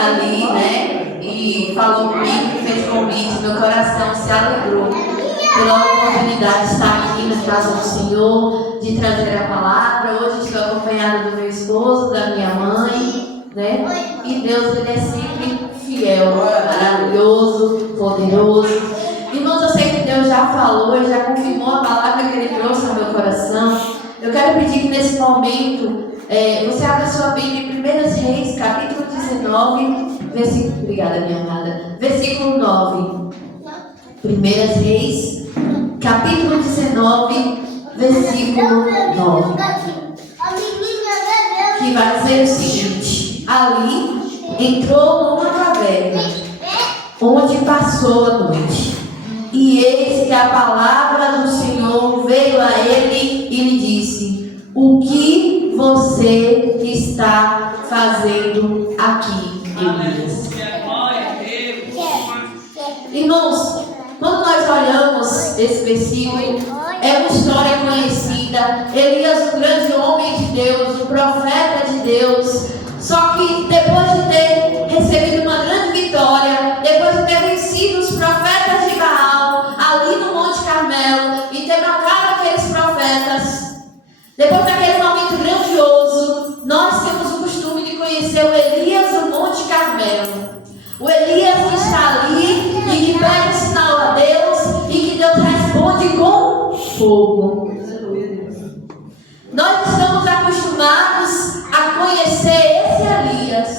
ali, né? E falou comigo, fez convite, meu coração se alegrou pela oportunidade de estar aqui na casa do Senhor, de trazer a palavra. Hoje estou acompanhada do meu esposo, da minha mãe, né? E Deus, Ele é sempre fiel, maravilhoso, poderoso. Irmãos, eu sei que Deus já falou e já confirmou a palavra que Ele trouxe ao meu coração. Eu quero pedir que nesse momento você abra sua Bíblia em 1 Reis, capítulo 19, versículo. Obrigada, minha amada. Versículo 9. 1 Reis, capítulo 19, versículo 9. Que vai dizer o seguinte: ali entrou numa caverna, onde passou a noite. E eis que a palavra do Senhor veio a ele e lhe disse: o que você está fazendo aqui, Elias? Irmãos, quando nós olhamos esse versículo, é uma história conhecida. Elias, um grande homem de Deus, um profeta de Deus. Só que depois de ter recebido uma grande vitória, depois de ter vencido os profetas de Baal ali no Monte Carmelo e ter matado aqueles profetas, depois daquele momento grandioso, nós temos o costume de conhecer o Elias do Monte Carmelo. O Elias que está ali e que pede um sinal a Deus e que Deus responde com fogo. Nós estamos acostumados a conhecer esse Elias.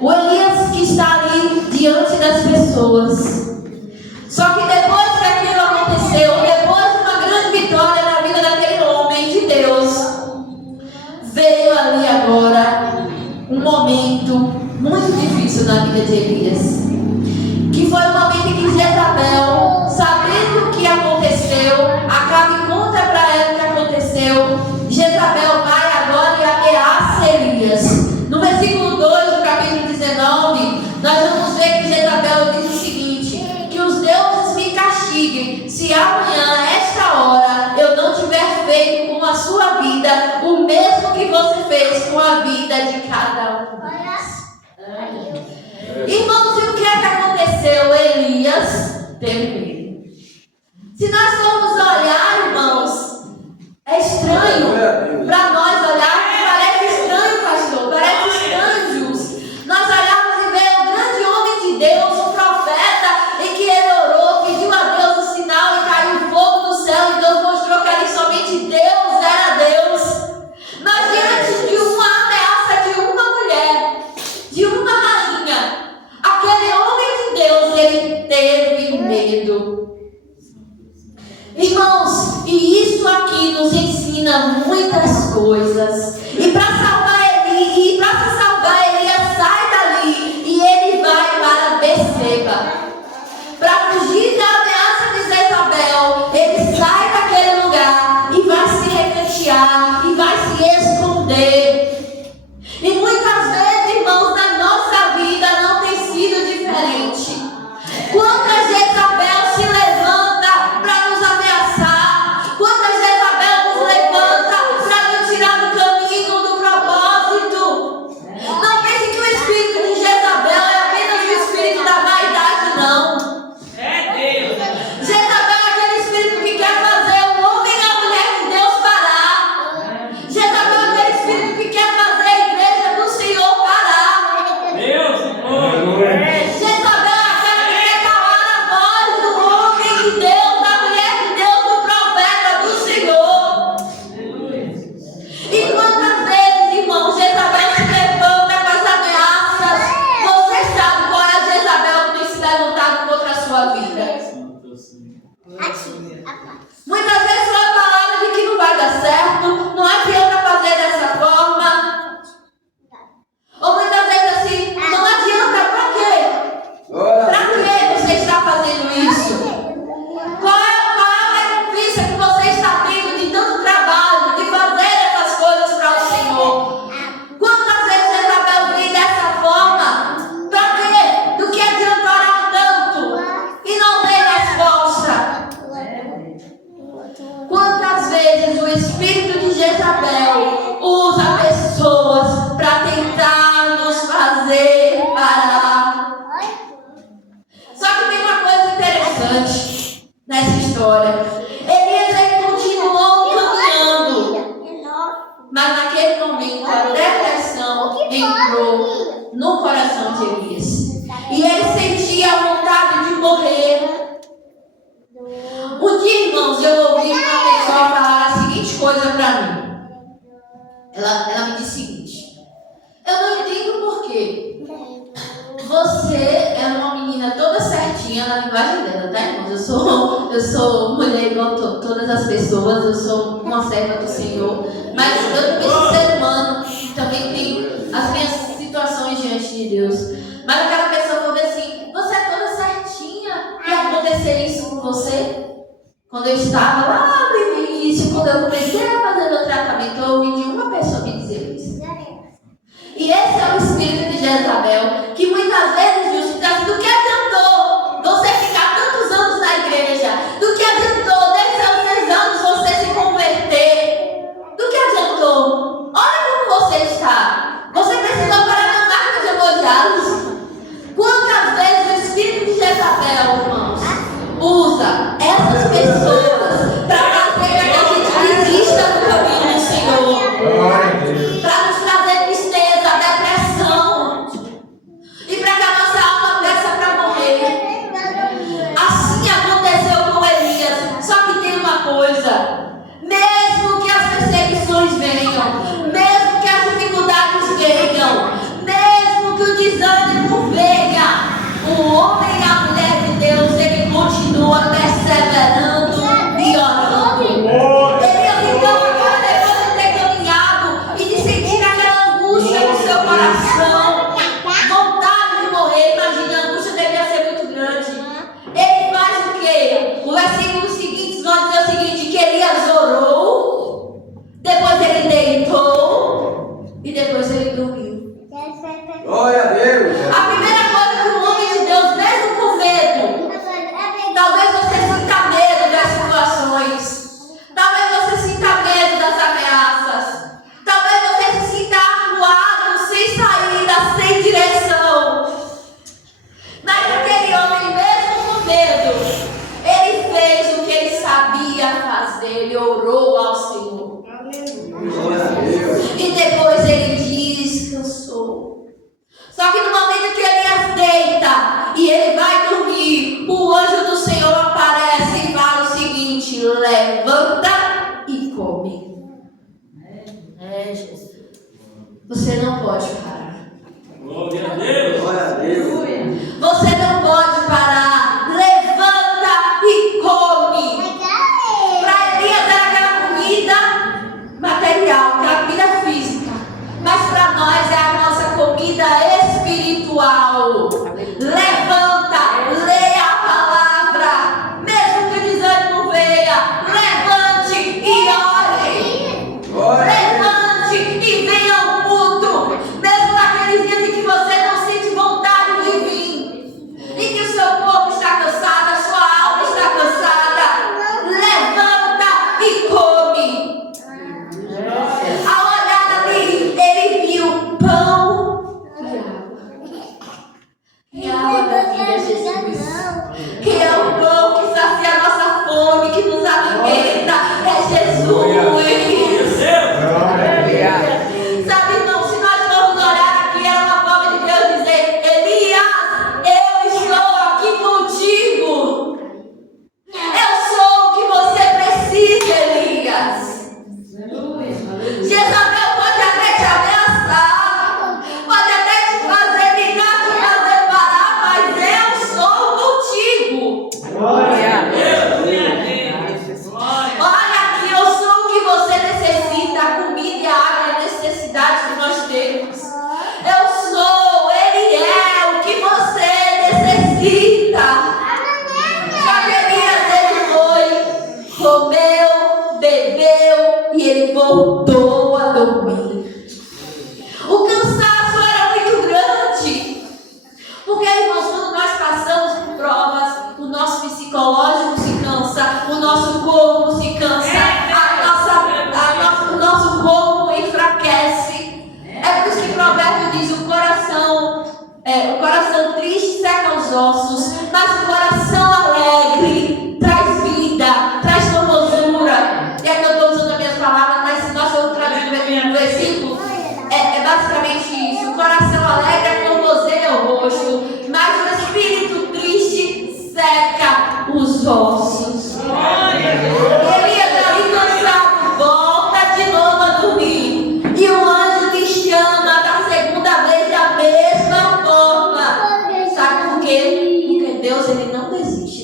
O Elias que está ali diante das pessoas. Só que depois que aquilo aconteceu, depois de uma grande vitória na vida daquele homem de Deus, veio ali agora um momento muito difícil na vida de Elias, que foi o momento em que Jezabel, sabendo o que aconteceu, acaba e conta para ela o que aconteceu. Jezabel vai agora e ameaça Elias. No versículo 2 do capítulo 19, nós vamos ver que Jezabel diz o seguinte: que os deuses me castiguem se amanhã, a esta hora, eu não tiver feito com a sua vida o mesmo que você fez com a vida de cada um. Irmãos, e o que é que aconteceu? Elias teve medo. Se nós formos olhar, irmãos, é estranho para nós olharmos, parece estranho, pastor, parece estranho, Jus. Nós olhamos e vemos um grande homem de Deus, um profeta, em que ele orou, pediu a Deus o sinal e caiu fogo do céu e Deus mostrou que ali somente Deus era Deus. Mas diante de uma ameaça de uma mulher, de uma rainha, aquele homem de Deus, ele teve medo. Irmãos, e isso aqui nos ensina muitas coisas. E para salvar Elias sai dali e ele vai para Beceba. Para fugir da ameaça de Jezabel, ele sai daquele lugar e vai se recantear e vai se esconder. E muitas vezes, irmãos, na nossa vida não tem sido diferente. Quando a Jezabel se levanta para nos ameaçar, quando a Jezabel nos levanta para nos tirar do caminho, entrou no coração de Elias. E ele sentia a vontade de morrer. Um dia, irmãos, eu ouvi uma pessoa falar a seguinte coisa para mim. Ela me disse o seguinte: eu não entendo por quê. Você é uma menina toda certinha na linguagem dela, tá, irmãos? Eu sou mulher igual todas as pessoas, eu sou uma serva do Senhor, mas eu também sou ser humano, também tenho as minhas situações diante de Deus. Mas aquela pessoa falou assim: você é toda certinha, ia acontecer isso com você? Quando eu estava lá no início, quando eu comecei a fazer meu tratamento, eu ouvi de uma pessoa me dizer isso. E esse é o espírito de Jezabel, que muitas vezes justifica do que adiantou você ficar tantos anos na igreja, do que adiantou desde os 6 anos você se converter, do que adiantou? Olha como você está. Você precisou parar na marca de elogiados. Quantas vezes o espírito de Jezabel, irmãos, usa essas pessoas para fazer que a gente desista do caminho do Senhor, para nos trazer tristeza, depressão, e para que a nossa alma peça para morrer. Assim aconteceu com Elias. Só que tem uma coisa: mesmo que as perseguições venham, mesmo que as dificuldades venham, mesmo que o desânimo venha, o homem e a mulher de Deus, ele continua perseverando e orando. Elias, então, agora depois de ter caminhado e de sentir aquela angústia no seu coração, vontade de morrer, imagina, a angústia devia ser muito grande. Ele faz o quê? O versículo seguinte vai dizer o seguinte: que Elias orou, depois ele deitou e depois ele dormiu. Glória a Deus. A primeira coisa que o homem de Deus, mesmo com medo, talvez você sinta medo das situações, talvez você sinta medo das ameaças, talvez você se sinta acuado, sem saída, sem direção. Mas aquele homem, mesmo com medo, ele fez o que ele sabia fazer, ele orou ao Senhor. Glória a Deus. E depois ele descansou. Só que no momento que Elias deita e ele vai dormir, o anjo do Senhor aparece e fala o seguinte: levanta e come. Jesus. Você não pode parar. Glória a Deus. Glória a Deus. Você não pode parar. Levanta e come. Para Elias era aquela comida material, aquela comida física. Mas para nós é a nossa comida espiritual. Levanta, leia a palavra. Mesmo que o desânimo venha, levante e ore. Levante e venha ao culto. Mesmo naqueles dias em que você não sente vontade de vir, em que o seu corpo está cansado, a sua alma está cansada, levanta e come. Ao olhar ali, ele viu pão e água da vida, Jesus. Que é o pão que sacia a nossa fome, que nos alimenta. É Jesus. Sabe, irmão, se nós formos orar aqui, era uma forma de Deus dizer: Elias, eu estou aqui contigo. Eu sou o que você precisa, Elias. Jezabel pode até te ameaçar, pode até te fazer ligar, te fazer parar, mas eu sou contigo. Glória a Deus. Olha aqui, eu sou o que você necessita, a comida e a água é a necessidade que nós temos. Eu sou, Ele é o que você necessita. Só que Elias, ele foi, comeu, bebeu e ele voltou a dormir. O cansaço era muito grande. Porque, irmãos, quando nós passamos por provas, o nosso psicológico se cansa, o nosso corpo se cansa, o nosso corpo enfraquece. É por isso que o provérbio diz: o coração triste seca os ossos, mas o coração alegre traz vida, traz formosura. E aqui eu estou usando as minhas palavras, mas se nós formos traduzir o versículo, é basicamente isso. O coração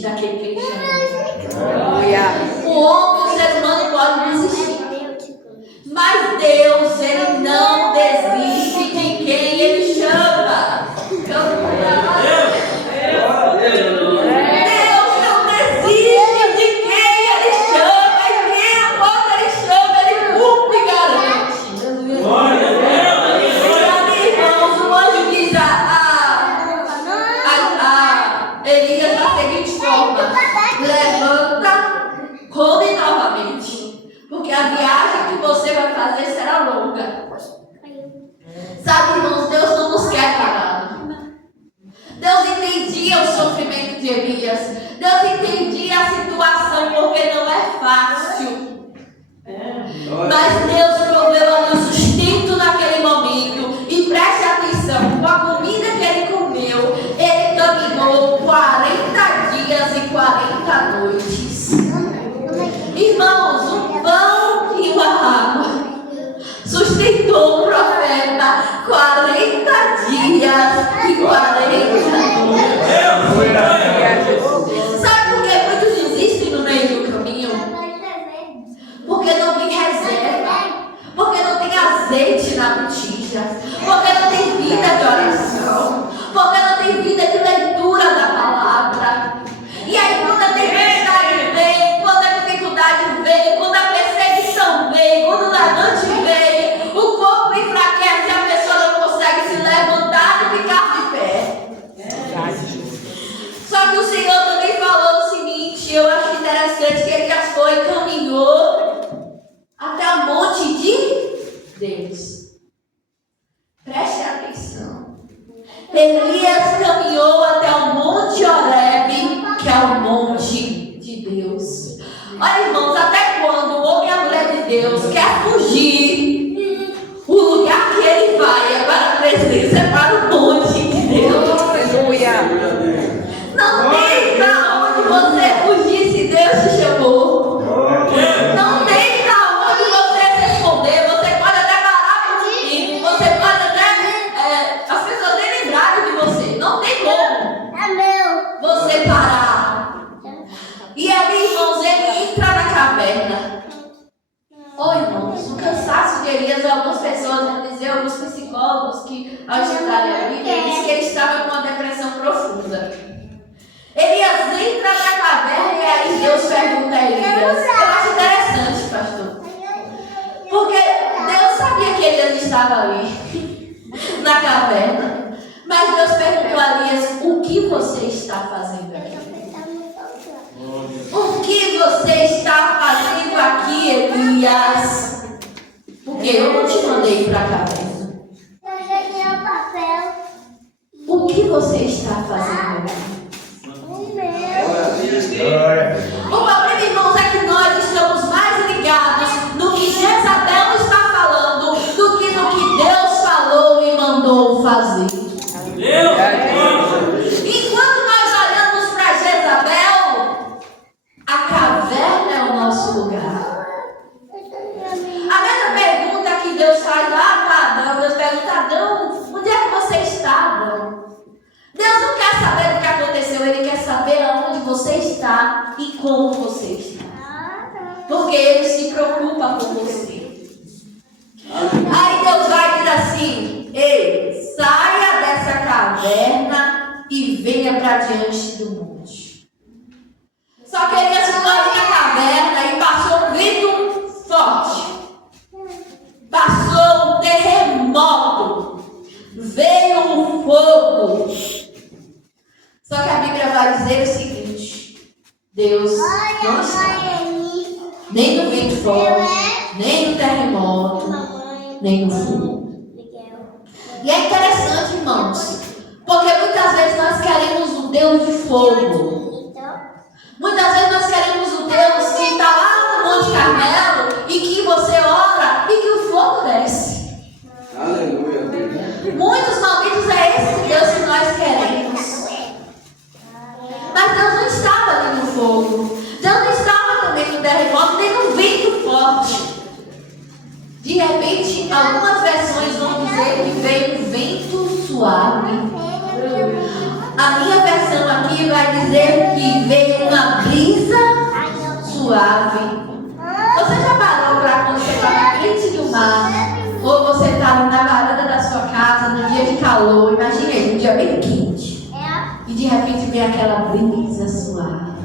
daquele que ele chamou. O homem, o ser humano pode desistir. Mas Deus, ele não desiste de quem ele chama. Deus não desiste de quem ele chama. E quem quando ele chama, ele cumpre e garante. Glória a Deus. Sabe, irmãos, o anjo diz Elias da seguinte forma: levanta, come novamente, porque a viagem que você vai fazer será longa. Sabe, irmãos, Deus não nos quer parado. Deus entendia o sofrimento de Elias. Deus entendia a situação, porque não é fácil. Mas Deus proveu ali o sustento naquele momento. E preste atenção, com a comida que ele comeu, ele caminhou 40 dias e 40 noites. Irmãos, o pão e a água sustentou o profeta 40 dias e 40 noites. Sabe por que muitos desistem no meio do caminho? Porque não tem reserva, porque não tem azeite na botija, porque não tem vida de oração, porque não tem vida de leitura da palavra. E aí quando a tempestade vem, quando a dificuldade vem, quando a perseguição vem, quando o levante vem, o corpo enfraquece e a pessoa não consegue se levantar e ficar de pé. Só que o Senhor também falou o seguinte, eu acho interessante, que ele já foi, caminhou até o monte de Deus. Preste atenção. Elias caminhou até o monte Horebe, que é o monte de Deus. Olha, irmãos, até quando o homem e a mulher de Deus quer fugir, o lugar que ele vai é para a presença, é para o monte de Deus. Não tem para onde você fugir se Deus te chamou. Não tem para onde você se esconder. Você pode até parar por um tempo, você pode até as pessoas nem lembrarem de você. Não tem como você parar. E ali, irmãos, ele entra na caverna. Irmãos, o cansaço de Elias, algumas pessoas vão dizer, alguns psicólogos que ao estudarem a Bíblia, dizem que ele estava com uma depressão profunda. Elias entra na caverna e aí Deus pergunta a Elias. Eu acho interessante, pastor, porque Deus sabia que Elias estava ali na caverna, mas Deus perguntou a Elias: o que você está fazendo aqui? O que você está fazendo aqui, Elias? Porque eu não te mandei para a caverna. O que você está fazendo aqui? O problema, irmãos, é que nós estamos mais ligados no que Jezabel está falando do que no que Deus falou e mandou fazer. Enquanto nós olhamos para Jezabel, a caverna é o nosso lugar. A mesma pergunta que Deus faz lá para Adão, Deus pergunta: Adão, onde é que você está, Adão? Deus não quer saber do que aconteceu, Ele quer saber aonde você está e como você está. Porque Ele se preocupa com você. Aí Deus vai dizer assim: ei, saia dessa caverna e venha para diante do monte. Só que Elias ficou ali na caverna e passou um vento forte. Passou um terremoto. Veio um fogo. Só que a Bíblia vai dizer o seguinte: Deus não está nem no vento forte, nem no terremoto, nem no fogo. E é interessante, irmãos, porque muitas vezes nós queremos um Deus de fogo. Muitas vezes nós queremos um Deus que está lá no Monte Carmelo e que você ora e que o fogo desce. Aleluia. Muitos momentos é esse Deus que nós queremos. Mas Deus não estava ali no fogo. Deus não estava também no terremoto, nem no vento forte. De repente, algumas versões vão dizer que veio um vento suave. A minha versão aqui vai dizer que veio suave. Você já parou para quando você está na frente do mar, ou você está na varanda da sua casa, num dia de calor, imagina aí, um dia bem quente, e de repente vem aquela brisa suave.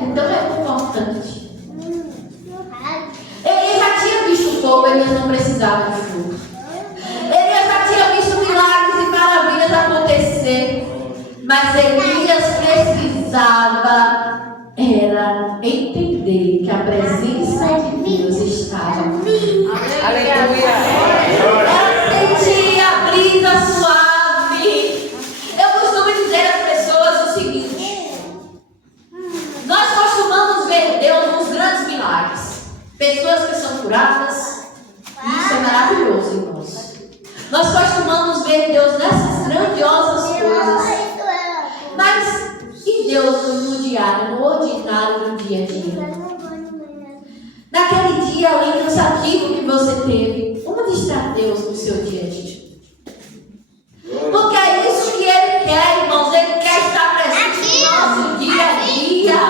Então é importante. Ele já tinha visto fogo, Elias não precisava de fogo. Elias já tinha visto milagres e maravilhas acontecer, mas Elias precisava era entender que a presença de Deus estava ali. Aleluia. Ela sentia a brisa suave. Eu costumo dizer às pessoas o seguinte: nós costumamos ver Deus nos grandes milagres. Pessoas que são curadas, e isso é maravilhoso, irmãos. Nós costumamos ver Deus nessas grandiosas coisas. Mas e Deus no diário, no ordinário do dia a dia? Naquele dia ali cansativo que você teve, onde está Deus no seu dia a dia? Porque é isso que Ele quer, irmãos. Ele quer estar presente no nosso dia a dia.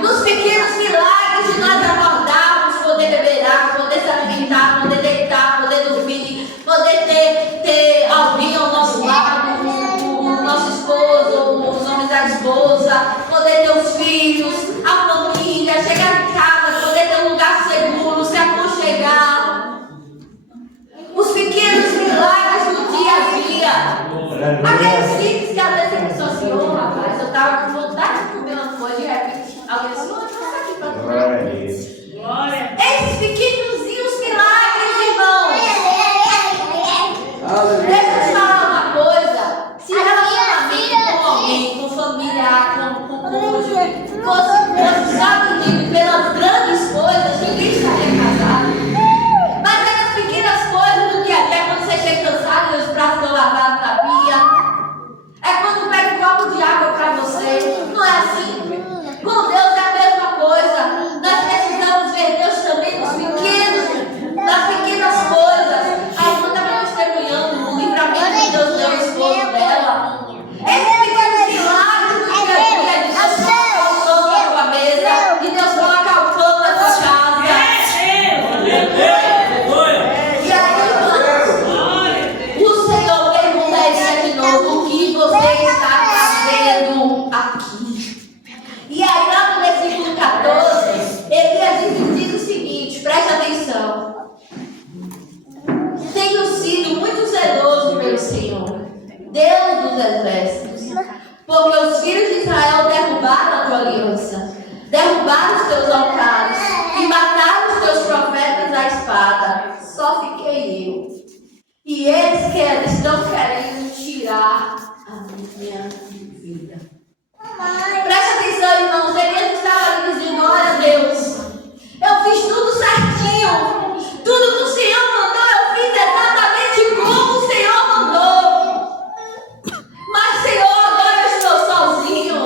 Nos pequenos milagres de nós acordarmos, poder beber água, poder se alimentar, poder deitar, poder dormir, poder ter alguém ao nosso lado, o nosso esposo, os homens da esposa, poder ter os filhos, a família, chegar em casa, poder ter um lugar seguro, se aconchegar. Os pequenos milagres do dia a dia. Aqueles filhos que às vezes a pessoa assim, ô rapaz, eu estava com vontade de comer uma coisa, de repente alguém assim, ô, passa aqui para comer. Esses pequenos milagres, irmãos. Deixa eu te falar uma coisa. Se relacionamento com alguém, com familiar, com cônjuge, fosse só medido pelas grandes coisas, ninguém estaria casado. Mas é nas pequenas coisas do dia a dia, quando você chega cansado e os pratos estão lavados na pia. É quando pega um copo de água para você. Não é assim? Com Deus é a mesma coisa. Nós precisamos ver Deus também nos pequenos, nas pequenas coisas. A irmã estava testemunhando o livramento que Deus deu ao esposo dela. Esses pequenos milagres do dia a dia, de Deus colocar o pão na sua mesa, de Deus colocar o pão na sua casa. E aí, irmãos, o Senhor perguntaria de novo: o que você está fazendo aqui? E aí, lá no versículo 14, Elias diz o seguinte: preste atenção. Tenho sido muito zeloso pelo Senhor, Deus dos exércitos, porque os filhos de Israel derrubaram a tua aliança, derrubaram os teus altares e mataram os teus profetas à espada. Só fiquei eu. E eles estão querendo tirar a minha vida. Presta atenção, irmãos. Elias estava ali dizendo: olha, Deus, eu fiz tudo certinho. Tudo que o Senhor mandou, eu fiz exatamente como o Senhor mandou. Mas, Senhor, agora eu estou sozinho.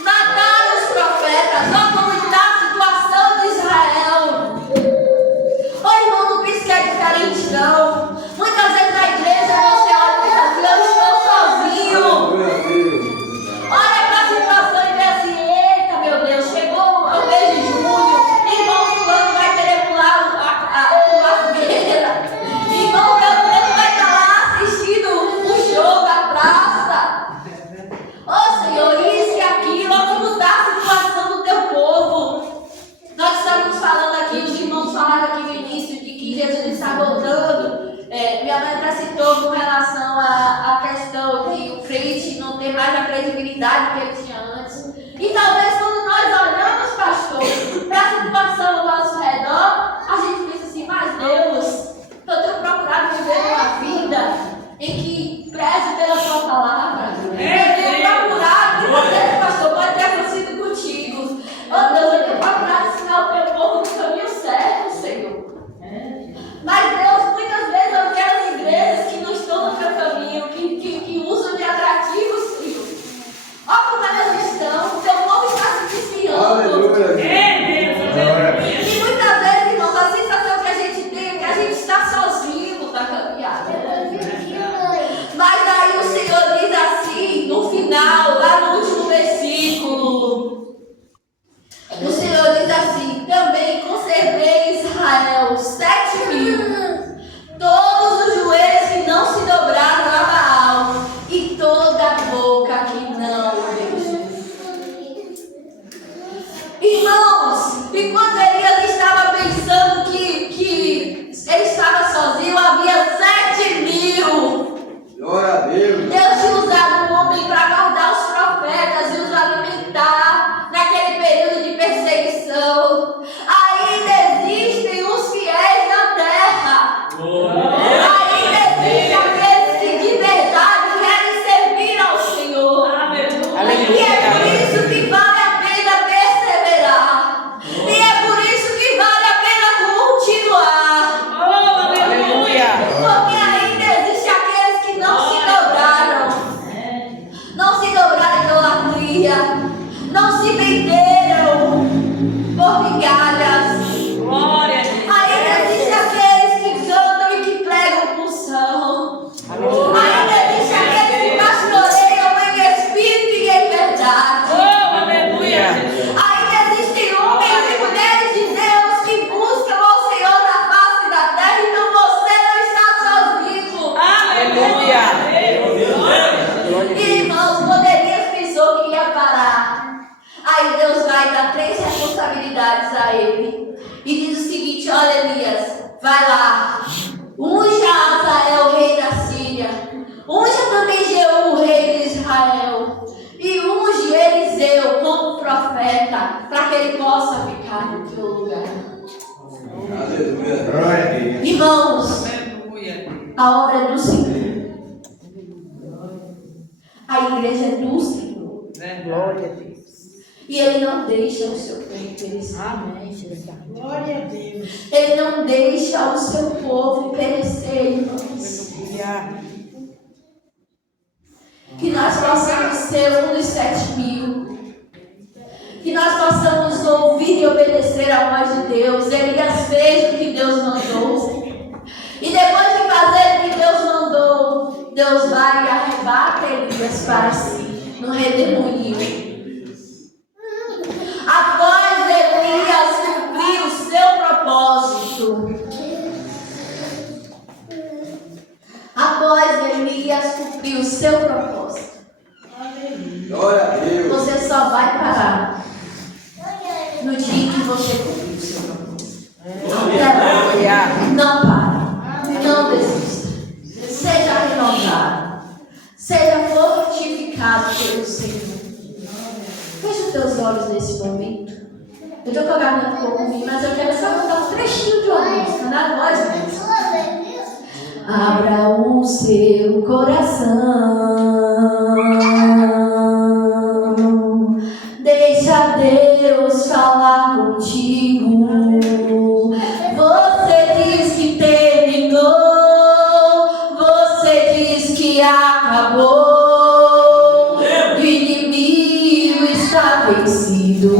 Mataram os profetas. Olha como está a situação de Israel. Ô, irmão, não pense que é diferente, não. Muitas vezes na igreja você olha e diz assim: eu estou sozinho. Olha para a situação e vê assim: eita, meu Deus, chegou o mês de junho, irmão fulano vai querer pular a fogueira, irmão Beltrano vai estar lá assistindo o show da praça. Ô Senhor, isso e aquilo, olha como está a situação do teu povo. Nós estamos falando aqui, os irmãos falaram aqui no início de que Jesus está voltando. Minha mãe até citou com relação à questão de o crente não ter mais a credibilidade que ele tinha antes. E talvez quando nós olhamos, pastor, para a situação ao nosso redor, a gente pensa assim: mas Deus, eu tenho procurado viver uma vida em que preze pela sua palavra. Eu tenho procurado, e você, pastor, pode ter acontecido contigo. Oh Deus, eu tenho procurado ensinar o teu povo no caminho certo, Senhor. Mas Deus, muitas vezes aquelas igrejas que não estão no teu caminho, que usam de atrativos, Senhor. Olha como elas estão, o teu povo está Glória a Deus. Deus tinha usado o homem para guardar os profetas e os alimentar naquele período de perseguição. Ainda existem os fiéis na terra. Ainda existem aqueles que de verdade querem servir ao Senhor. E é por isso que vale a pena perseverar. E é por isso que vale a pena continuar. Porque ainda existem aqueles que não se dobraram. Não se dobraram à idolatria. Não se venderam por migalhas. Ainda existem aqueles que cantam e que pregam unção. Ainda existem aqueles que pastoreiam em espírito e em verdade. Ainda existem homens e mulheres de Deus que buscam ao Senhor na face da terra. Então você não está sozinho. Irmãos, Poderias pensou que ia parar. Aí Deus vai dar 3 responsabilidades a ele. E diz o seguinte: olha, Elias, vai lá. Unja Azael, rei da Síria. Unja também Jeú, rei de Israel. E unge Eliseu como profeta, para que ele possa ficar no teu lugar. Aleluia. Irmãos, a obra é do Senhor. A igreja é do Senhor. Glória a Deus. E Ele não deixa o seu povo perecer. Amém, Jesus. Glória a Deus. Ele não deixa o seu povo perecer, irmãos. Que nós possamos ser um dos 7.000. Que nós possamos ouvir e obedecer a voz de Deus. Elias fez o que Deus mandou. E depois de fazer o que Deus mandou, Deus vai e arrebata Elias para si, no redemoinho. Após Elias cumprir o seu propósito. Após Elias cumprir o seu propósito. Glória a Deus. Você só vai parar no dia em que você cumprir o seu propósito. Não para. Não desista. Seja renovado. Seja fortificado pelo Senhor. Feche os teus olhos nesse momento. Eu estou com a garganta um pouco ruim, mas eu quero só cantar um trechinho de uma música na voz mesmo. Abra o seu coração. Deixa Deus falar contigo. Você diz que terminou. Você diz que acabou. O inimigo está vencido.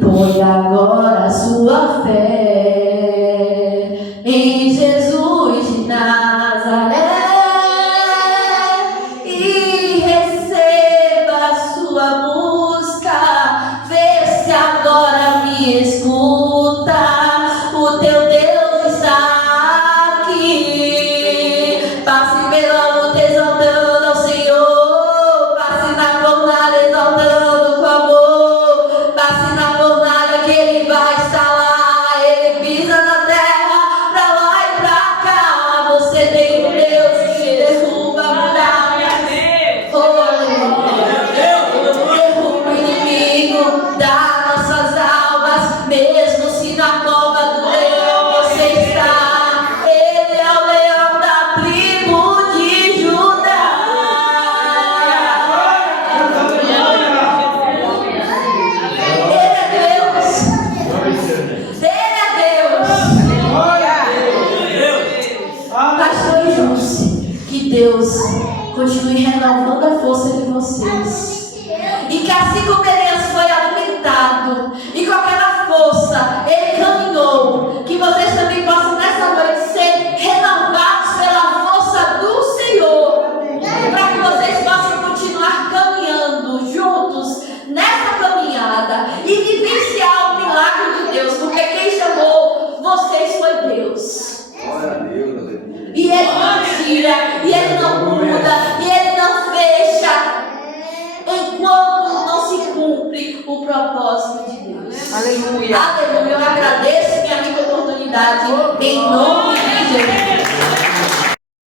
Põe agora a sua fé em Jesus de Nazaré e receba a sua busca. Vê se agora me escuta. O teu Deus está aqui. Passe pela luta exaltando ao Senhor. Passe na jornada exaltando com amor. Passe na jornada que Ele vai estar lá. Ele pisa na terra, pra lá e pra cá. Você tem um Deus que derruba a muralha. Derruba o inimigo das nossas almas. Mesmo se na cova do leão você está. Ele é o leão da tribo de Judá. Ele é Deus. Pastor Júlio, que Deus continue renovando a força de vocês. E que assim como Elias foi alimentado e com aquela força ele caminhou, que vocês também possam nessa noite ser renovados pela força do Senhor, para que vocês possam continuar caminhando juntos nessa caminhada e vivenciar o milagre de Deus, porque quem chamou vocês foi Deus. Glória a Deus. Aleluia. E Ele não tira, e Ele não muda, e Ele não fecha enquanto não se cumpre o propósito de Deus. Aleluia. Aleluia. Eu agradeço minha amiga oportunidade em nome